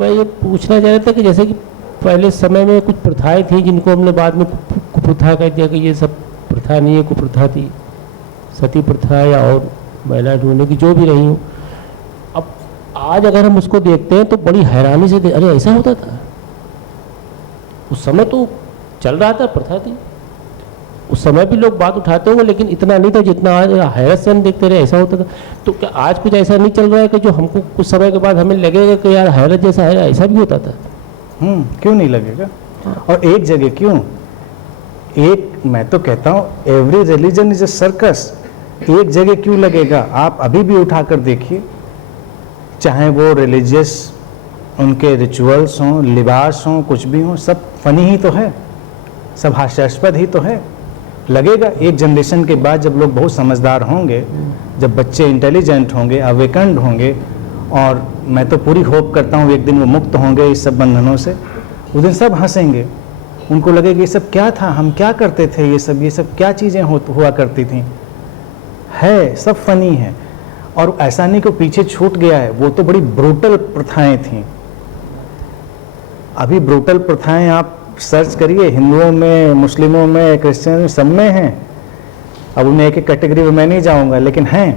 मैं ये पूछना चाह रहा था कि जैसे कि पहले समय में कुछ प्रथाएं थी जिनको हमने बाद में कुप्रथा कह दिया कि ये सब प्रथा नहीं है, कुप्रथा थी, सती प्रथा या और महिला ढूंढने की जो भी रही हो। अब आज अगर हम उसको देखते हैं तो बड़ी हैरानी से अरे ऐसा होता था, उस समय तो चल रहा था, प्रथा थी, उस समय भी लोग बात उठाते होंगे, लेकिन इतना नहीं था जितना आज हैरत से हम देखते रहे ऐसा होता था। तो क्या आज कुछ ऐसा नहीं चल रहा है कि जो हमको कुछ समय के बाद हमें लगेगा कि यार हैरत जैसा है, ऐसा भी होता था? क्यों नहीं लगेगा? और एक जगह क्यों, मैं तो कहता हूँ every religion is a circus. एक जगह क्यों लगेगा? आप अभी भी उठाकर देखिए, चाहे वो रिलीजियस उनके रिचुअल्स हों, लिबास हों, कुछ भी हों, सब फनी ही तो है, सब हास्यास्पद ही तो है। लगेगा एक जनरेशन के बाद जब लोग बहुत समझदार होंगे, जब बच्चे इंटेलिजेंट होंगे, अवेकन्ड होंगे, और मैं तो पूरी होप करता हूँ एक दिन वो मुक्त होंगे इस सब बंधनों से, उस दिन सब हंसेंगे, उनको लगेगा ये सब क्या था, हम क्या करते थे, ये सब क्या चीज़ें हुआ करती थी, है सब फनी है। और ऐसा नहीं कि पीछे छूट गया है, वो तो बड़ी ब्रूटल प्रथाएं थीं। अभी ब्रूटल प्रथाएं आप सर्च करिए, हिंदुओं में, मुस्लिमों में, क्रिश्चियन में, सब में हैं। अब उन्हें एक एक कैटेगरी में मैं नहीं जाऊंगा, लेकिन हैं।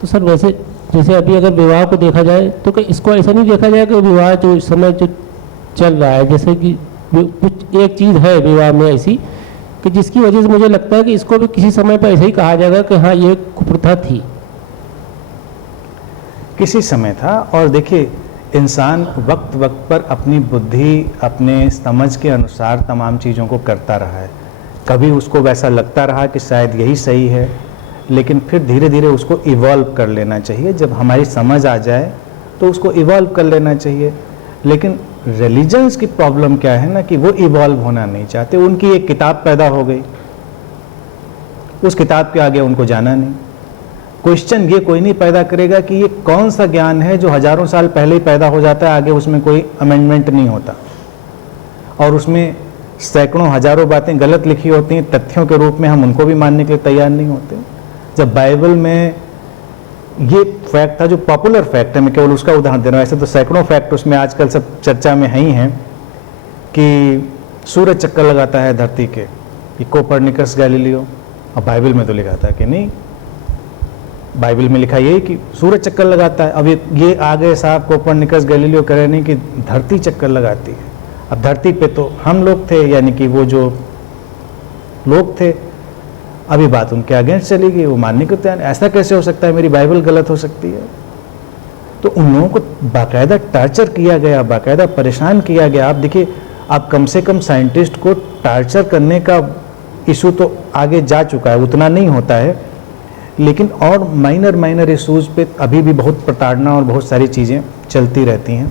तो सर वैसे जैसे अभी अगर विवाह को देखा जाए तो क्या इसको ऐसा नहीं देखा जाए कि विवाह जो इस समय जो चल रहा है, जैसे कि कुछ एक चीज़ है विवाह में ऐसी कि जिसकी वजह से मुझे लगता है कि इसको भी किसी समय पर ऐसे ही कहा जाएगा कि हाँ ये कुप्रथा थी, किसी समय था। और देखिए, इंसान वक्त वक्त पर अपनी बुद्धि, अपने समझ के अनुसार तमाम चीज़ों को करता रहा है। कभी उसको वैसा लगता रहा कि शायद यही सही है, लेकिन फिर धीरे धीरे उसको इवॉल्व कर लेना चाहिए। जब हमारी समझ आ जाए तो उसको इवॉल्व कर लेना चाहिए। लेकिन रिलीजन्स की प्रॉब्लम क्या है ना, कि वो इवॉल्व होना नहीं चाहते। उनकी एक किताब पैदा हो गई, उस किताब के आगे उनको जाना नहीं। क्वेश्चन ये कोई नहीं पैदा करेगा कि ये कौन सा ज्ञान है जो हजारों साल पहले ही पैदा हो जाता है, आगे उसमें कोई अमेंडमेंट नहीं होता, और उसमें सैकड़ों हजारों बातें गलत लिखी होती हैं तथ्यों के रूप में, हम उनको भी मानने के लिए तैयार नहीं होते। जब बाइबल में ये फैक्ट था, जो पॉपुलर फैक्ट है, मैं केवल उसका उदाहरण दे रहा हूँ, ऐसे तो सैकड़ों फैक्ट उसमें आजकल सब चर्चा में है ही हैं, कि सूरज चक्कर लगाता है धरती के, ये कोपरनिकस गैलीलियो। अब बाइबल में तो लिखा था कि नहीं, बाइबल में लिखा यही कि सूरज चक्कर लगाता है। अब ये आ गए साहब कोपरनिकस गैलीलियो कह रहे नहीं कि धरती चक्कर लगाती है। अब धरती पे तो हम लोग थे, यानी कि वो जो लोग थे, अभी बात उनके अगेंस्ट चली गई, वो मानने को तैयार। ऐसा कैसे हो सकता है, मेरी बाइबल गलत हो सकती है? तो उन लोगों को बाकायदा टॉर्चर किया गया, बाकायदा परेशान किया गया। आप देखिए, आप कम से कम साइंटिस्ट को टॉर्चर करने का इशू तो आगे जा चुका है, उतना नहीं होता है, लेकिन और माइनर इशूज़ पे अभी भी बहुत प्रताड़ना और बहुत सारी चीज़ें चलती रहती हैं।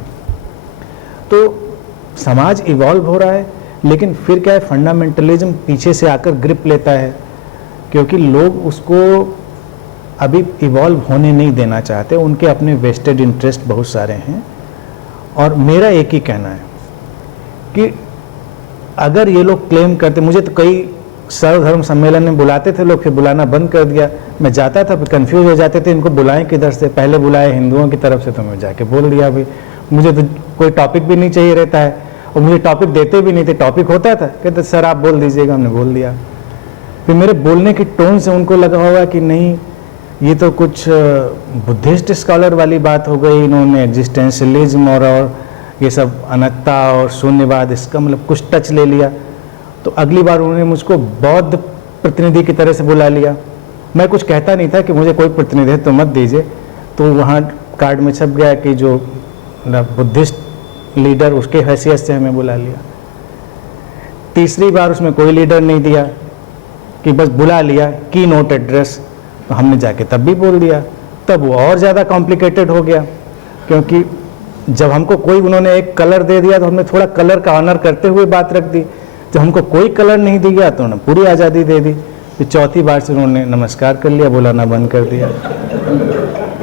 तो समाज इवॉल्व हो रहा है, लेकिन फिर क्या है, फंडामेंटलिज्म पीछे से आकर ग्रिप लेता है, क्योंकि लोग उसको अभी इवॉल्व होने नहीं देना चाहते। उनके अपने वेस्टेड इंटरेस्ट बहुत सारे हैं। और मेरा एक ही कहना है कि अगर ये लोग क्लेम करते, मुझे तो कई सर्वधर्म सम्मेलन में बुलाते थे लोग, फिर बुलाना बंद कर दिया। मैं जाता था, फिर कंफ्यूज हो जाते थे, इनको बुलाएं किधर से। पहले बुलाए हिंदुओं की तरफ से, तो मैं जाके बोल दिया भाई मुझे तो कोई टॉपिक भी नहीं चाहिए रहता है, और मुझे टॉपिक देते भी नहीं थे। टॉपिक होता था, कहते सर आप बोल दीजिएगा, हमने बोल दिया। फिर मेरे बोलने की टोन से उनको लगा होगा कि नहीं, ये तो कुछ बुद्धिस्ट स्कॉलर वाली बात हो गई, इन्होंने एग्जिस्टेंशियलिज्म और ये सब अनंतता और शून्यवाद, इसका मतलब कुछ टच ले लिया। तो अगली बार उन्होंने मुझको बौद्ध प्रतिनिधि की तरह से बुला लिया। मैं कुछ कहता नहीं था कि मुझे कोई प्रतिनिधित्व तो मत दीजिए, तो वहाँ कार्ड में छप गया कि जो बुद्धिस्ट लीडर, उसके हैसियत से हमें बुला लिया। तीसरी बार उसमें कोई लीडर नहीं दिया, कि बस बुला लिया, की नोट एड्रेस। तो हमने जाके तब भी बोल दिया। तब वो और ज़्यादा कॉम्प्लिकेटेड हो गया, क्योंकि जब हमको कोई उन्होंने एक कलर दे दिया तो हमने थोड़ा कलर का ऑनर करते हुए बात रख दी। जब हमको कोई कलर नहीं दिया तो उन्होंने पूरी आज़ादी दे दी। फिर चौथी बार से उन्होंने नमस्कार कर लिया, बुलाना बंद कर दिया।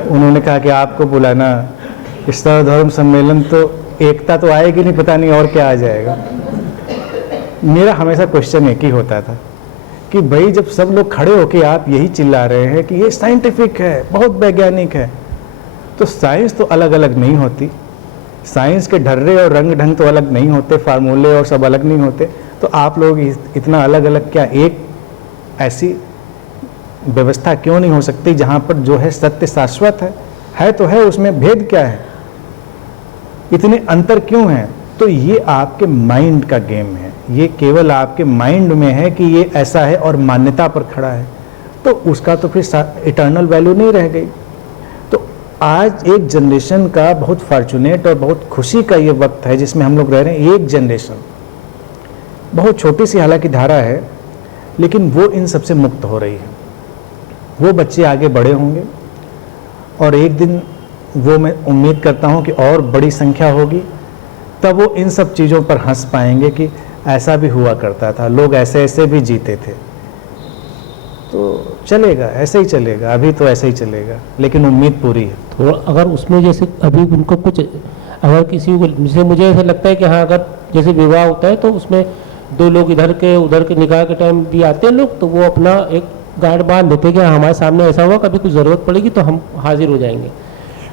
उन्होंने कहा कि आपको बुलाना, इस सर्वधर्म सम्मेलन तो एकता तो आएगी नहीं, पता नहीं और क्या आ जाएगा। मेरा हमेशा क्वेश्चन एक ही होता था कि भाई जब सब लोग खड़े होके आप यही चिल्ला रहे हैं कि ये साइंटिफिक है, बहुत वैज्ञानिक है, तो साइंस तो अलग अलग नहीं होती। साइंस के ढर्रे और रंग ढंग तो अलग नहीं होते, फार्मूले और सब अलग नहीं होते, तो आप लोग इतना अलग अलग क्या, एक ऐसी व्यवस्था क्यों नहीं हो सकती जहाँ पर जो है सत्य शाश्वत है तो है, उसमें भेद क्या है, इतने अंतर क्यों हैं? तो ये आपके माइंड का गेम है, ये केवल आपके माइंड में है कि ये ऐसा है और मान्यता पर खड़ा है, तो उसका तो फिर इटर्नल वैल्यू नहीं रह गई। तो आज एक जनरेशन का बहुत फॉर्चुनेट और बहुत खुशी का ये वक्त है जिसमें हम लोग रह रहे हैं। एक जनरेशन बहुत छोटी सी हालांकि धारा है, लेकिन वो इन सबसे मुक्त हो रही है। वो बच्चे आगे बड़े होंगे और एक दिन वो मैं उम्मीद करता हूँ कि और बड़ी संख्या होगी, तब वो इन सब चीज़ों पर हंस पाएंगे कि ऐसा भी हुआ करता था, लोग ऐसे ऐसे भी जीते थे। तो चलेगा, ऐसे ही चलेगा, अभी तो ऐसे ही चलेगा, लेकिन उम्मीद पूरी है। थोड़ा अगर उसमें जैसे अभी उनको कुछ, अगर किसी को, जैसे मुझे ऐसा लगता है कि हाँ, अगर जैसे विवाह होता है तो उसमें दो लोग इधर के उधर के निकाह के टाइम भी आते हैं लोग, तो वो अपना एक गार्ड बांध देते हैं कि हमारे सामने ऐसा हुआ, कभी कुछ ज़रूरत पड़ेगी तो हम हाजिर हो जाएंगे।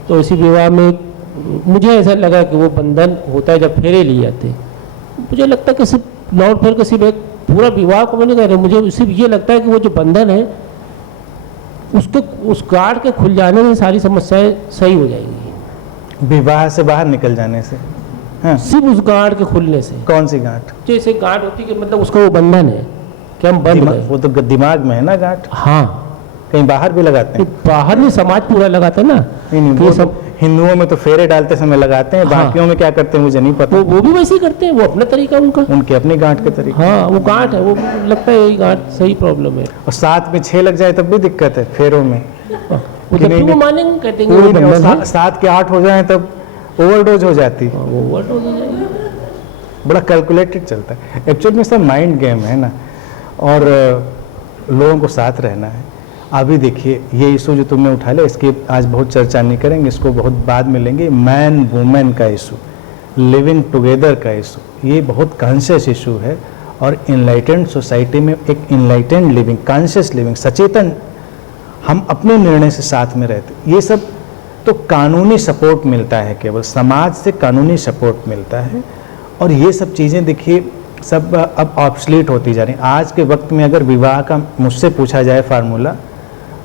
तो इसी विवाह में मुझे ऐसा लगा कि वो बंधन होता है जब फेरे लिए जाते हैं। मुझे लगता है कि सिर्फ लौट फेर के सिर्फ एक पूरा विवाह को मैं नहीं कह रहा, मुझे सिर्फ ये लगता है कि वो जो बंधन है उसके उस गार्ड के खुल जाने से सारी समस्याएं सही हो जाएंगी। विवाह से बाहर निकल जाने से? हाँ। सिर्फ उस गांठ के खुलने से। कौन सी गांठ? जैसे गांठ होती है कि मतलब उसका वो बंधन है कि हम बंद गए। वो तो दिमाग में है ना गांठ। हाँ, कहीं बाहर भी लगाते हैं? बाहर नहीं, समाज पूरा लगाता है ना। नहीं, वो सब हिंदुओं में तो फेरे डालते समय लगाते हैं। हाँ। बाकियों में क्या करते हैं मुझे नहीं पता। वो भी वैसे ही करते हैं, वो अपना तरीका उनका, उनके अपनी गांठ के तरीके। हाँ, वो गांठ है, वो लगता है यही गांठ सही प्रॉब्लम है। और 7 में 6 लग जाए तब भी दिक्कत है फेरों में। वो मानेंगे, कहते हैं 7 के 8 हो जाए तब ओवरडोज हो जाती है। ओवरडोज हो जाएगी। बड़ा कैलकुलेटेड चलता है। एक्चुअली में सब माइंड गेम है ना, और लोगों को साथ रहना है। अभी देखिए ये इशू जो तुमने उठा लिया, इसकी आज बहुत चर्चा नहीं करेंगे, इसको बहुत बाद में लेंगे। मैन वुमेन का इशू, लिविंग टुगेदर का इशू, ये बहुत कॉन्शियस इशू है। और इनलाइटेंड सोसाइटी में एक इनलाइटेंड लिविंग, कॉन्शियस लिविंग, सचेतन हम अपने निर्णय से साथ में रहते, ये सब तो कानूनी सपोर्ट मिलता है, केवल समाज से कानूनी सपोर्ट मिलता है। और ये सब चीज़ें देखिए सब अब ऑब्सलीट होती जा रही हैं। आज के वक्त में अगर विवाह का मुझसे पूछा जाए फार्मूला,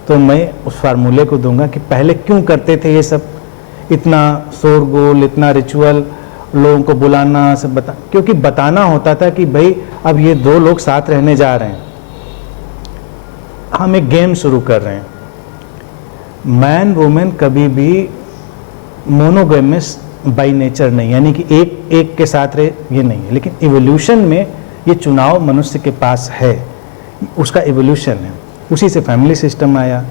तो मैं उस फार्मूले को दूंगा कि पहले क्यों करते थे ये सब, इतना शोरगुल, इतना रिचुअल, लोगों को बुलाना, सब बता, क्योंकि बताना होता था कि भाई अब ये 2 लोग साथ रहने जा रहे हैं, हम एक गेम शुरू कर रहे हैं। मैन वुमेन कभी भी मोनोगेमस बाई नेचर नहीं, यानी कि एक के साथ रहे, ये नहीं है। लेकिन इवोल्यूशन में ये चुनाव मनुष्य के पास है, उसका इवोल्यूशन है, उसी से फैमिली सिस्टम आया।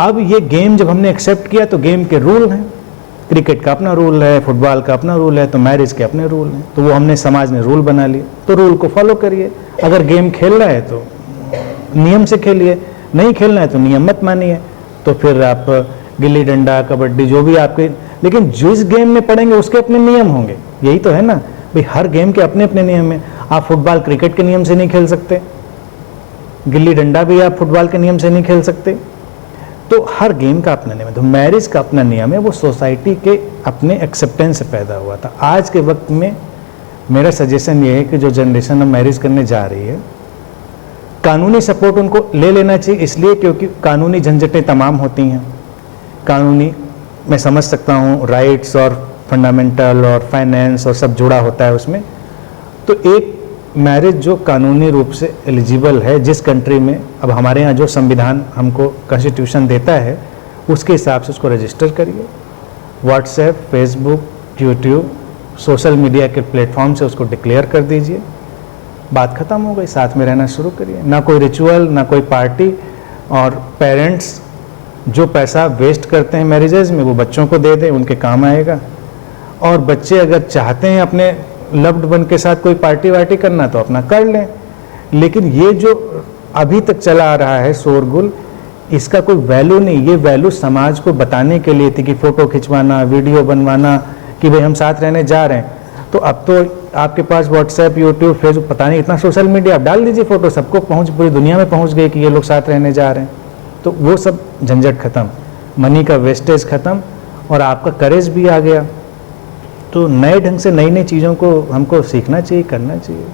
अब ये गेम जब हमने एक्सेप्ट किया तो गेम के रूल हैं, क्रिकेट का अपना रूल है, फुटबॉल का अपना रूल है, तो मैरिज के अपने रूल हैं। तो वो हमने समाज ने रूल बना लिए, तो रूल को फॉलो करिए। अगर गेम खेल रहा है तो नियम से खेलिए, नहीं खेलना है तो नियम मत मानिए। तो फिर आप गिल्ली डंडा, कबड्डी, जो भी आपके, लेकिन जिस गेम में पढ़ेंगे उसके अपने नियम होंगे। यही तो है ना भाई, हर गेम के अपने अपने नियम हैं। आप फुटबॉल क्रिकेट के नियम से नहीं खेल सकते, गिल्ली डंडा भी आप फुटबॉल के नियम से नहीं खेल सकते। तो हर गेम का अपना नियम है। तो मैरिज का अपना नियम है, वो सोसाइटी के अपने एक्सेप्टेंस से पैदा हुआ था। आज के वक्त में मेरा सजेशन ये है कि जो जनरेशन अब मैरिज करने जा रही है, कानूनी सपोर्ट उनको ले लेना चाहिए, इसलिए क्योंकि कानूनी झंझटें तमाम होती हैं। कानूनी मैं समझ सकता हूँ, राइट्स और फंडामेंटल और फाइनेंस और सब जुड़ा होता है उसमें। तो एक मैरिज जो कानूनी रूप से एलिजिबल है, जिस कंट्री में, अब हमारे यहाँ जो संविधान हमको कॉन्स्टिट्यूशन देता है उसके हिसाब से उसको रजिस्टर करिए। WhatsApp, Facebook, YouTube, social media के प्लेटफॉर्म से उसको डिक्लेयर कर दीजिए, बात ख़त्म हो गई, साथ में रहना शुरू करिए। ना कोई रिचुअल, ना कोई पार्टी। और पेरेंट्स जो पैसा वेस्ट करते हैं मैरिजेज में, वो बच्चों को दे दें, उनके काम आएगा। और बच्चे अगर चाहते हैं अपने लव्ड वन के साथ कोई पार्टी वार्टी करना तो अपना कर लें। लेकिन ये जो अभी तक चला आ रहा है शोरगुल, इसका कोई वैल्यू नहीं। ये वैल्यू समाज को बताने के लिए थी कि फ़ोटो खिंचवाना, वीडियो बनवाना कि भाई हम साथ रहने जा रहे हैं। तो अब तो आपके पास व्हाट्सएप, यूट्यूब, फेसबुक, पता नहीं इतना सोशल मीडिया, आप डाल दीजिए फ़ोटो, सबको पहुँच, पूरी दुनिया में पहुँच गई कि ये लोग साथ रहने जा रहे हैं। तो वो सब झंझट ख़त्म, मनी का वेस्टेज ख़त्म, और आपका करेज भी आ गया तो नए ढंग से नई नई चीज़ों को हमको सीखना चाहिए, करना चाहिए।